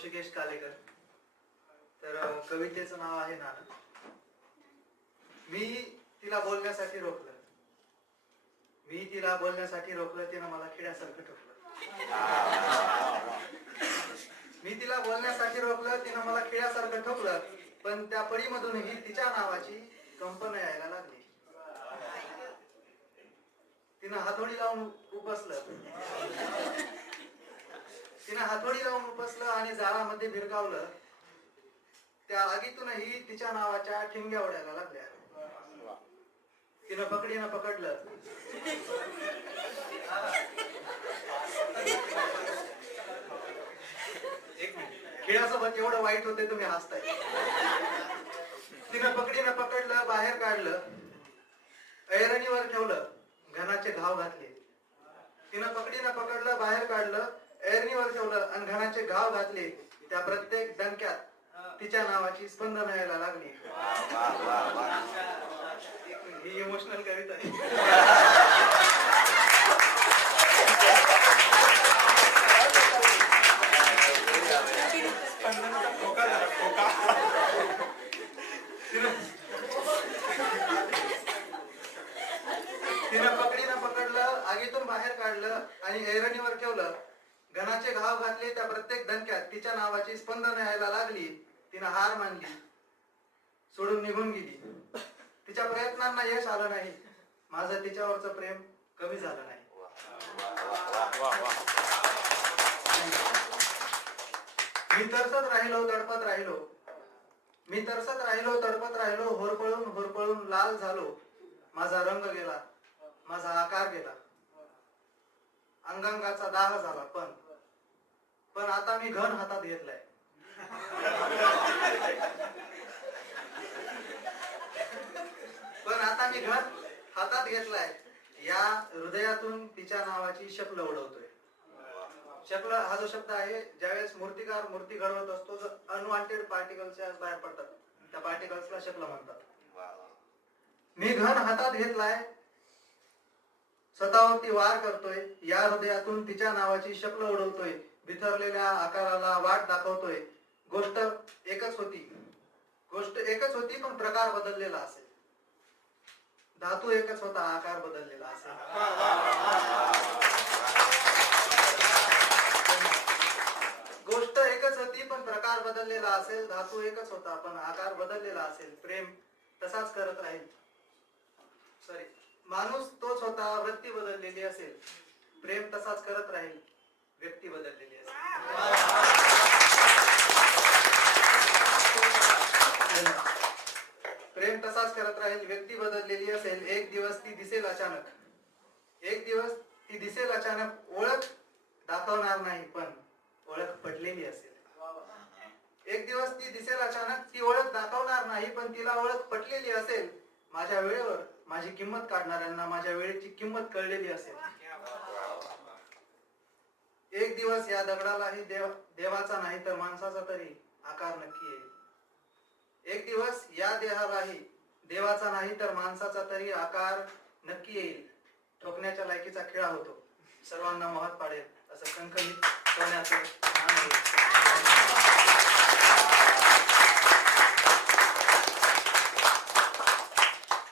ऋषिकेश कालेकर. तर कवितेचं नाव आहे नाना मी तिला बोलण्यासाठी रोखलं. मी तिला बोलण्यासाठी रोखलं तिनं मला खिड्यासारखं ठोकलं. मी तिला बोलण्यासाठी रोखलं तिनं मला खिड्यासारखं ठोकलं पण त्या पडीमधूनही तिच्या नावाची कंपन यायला लागली. तिनं हातोडी लावून उपसलं तिनं हातोडी लावून उपसलं आणि जाळामध्ये भिरकावलं. त्या आगीतूनही तिच्या नावाच्या ठिंग्या उडायला लागल्या. तिनं पकडीनं पकडलं. खेळासोबत एवढं वाईट होते तुम्ही हसताय. तिनं पकडीनं पकडलं बाहेर काढलं ऐरणीवर ठेवलं घनाचे घाव घातले. तिनं पकडीनं पकडलं बाहेर काढलं असे घाव घातले त्या प्रत्येक दणक्यात तिच्या नावाची स्पंद यायला लागली. ही इमोशनल करीत आहे. तिनं पकडीनं पकडलं आगीतून बाहेर काढलं आणि ऐरणीवर ठेवलं. घनाचे घाव घातले त्या प्रत्येक धनक्यात तिच्या नावाची स्पंदन यायला लागली. तिनं हार मानली. सोडून निघून गेली. तिच्या प्रयत्नांना यश आलं नाही. माझं तिच्यावरचं प्रेम कमी झालं नाही. मी तरसत राहिलो तडपत राहिलो. मी तरसत राहिलो तडपत राहिलो. होरपळून होरपळून लाल झालो. माझा रंग गेला. माझा आकार गेला. अंगांगाचा दाह झाला पण पण आता मी घन हातात घेतलाय. पण आता मी घन हातात घेतलाय. या हृदयातून तिच्या नावाची शपल उडवतोय. शपल हा जो शब्द आहे ज्यावेळेस मूर्तिकार मूर्ती घडवत असतो जो अनवॉन्टेड पार्टिकल्स बाहेर पडतात. त्या पार्टिकल्सला शपल म्हणतात. मी घन हातात घेतलाय स्वतःवरती वार करतोय. या हृदयातून तिच्या नावाची शक्ल उडवतोय. बिथरलेल्या आकाराला वाट दाखवतोय. गोष्ट एकच होती. गोष्ट एकच होती पण प्रकार बदललेला असेल. धातू एकच होता आकार बदललेला असेल. गोष्ट एकच होती पण प्रकार बदललेला असेल. धातू एकच होता पण आकार बदललेला असेल. प्रेम तसाच करत राहील. सॉरी माणूस तोच होता वृत्ती बदललेली असेल. प्रेम तसाच करत राहील व्यक्ती बदललेली असेल. प्रेम तसाच करत राहील व्यक्ती बदललेली असेल. एक दिवस ती दिसेल अचानक. एक दिवस ती दिसेल अचानक ओळख दाखवणार नाही पण ओळख पडलेली असेल. एक दिवस ती दिसेल अचानक ती ओळख दाखवणार नाही पण तिला ओळख पटलेली असेल माझ्या वेळेवर माझी किंमत काढणाऱ्यांना माझ्या वेळेची किंमत कळलेली असेल. एक दिवस या दगडालाही देव देवाचा नाही तर माणसाचा तरी आकार नक्की येईल एक दिवस या देहालाही देवाचा नाही तर माणसाचा तरी आकार नक्की येईल. ठोकण्याच्या लायकीचा खेळा होतो. सर्वांना महत पाडेल. असं खणखणीत सोन्याचं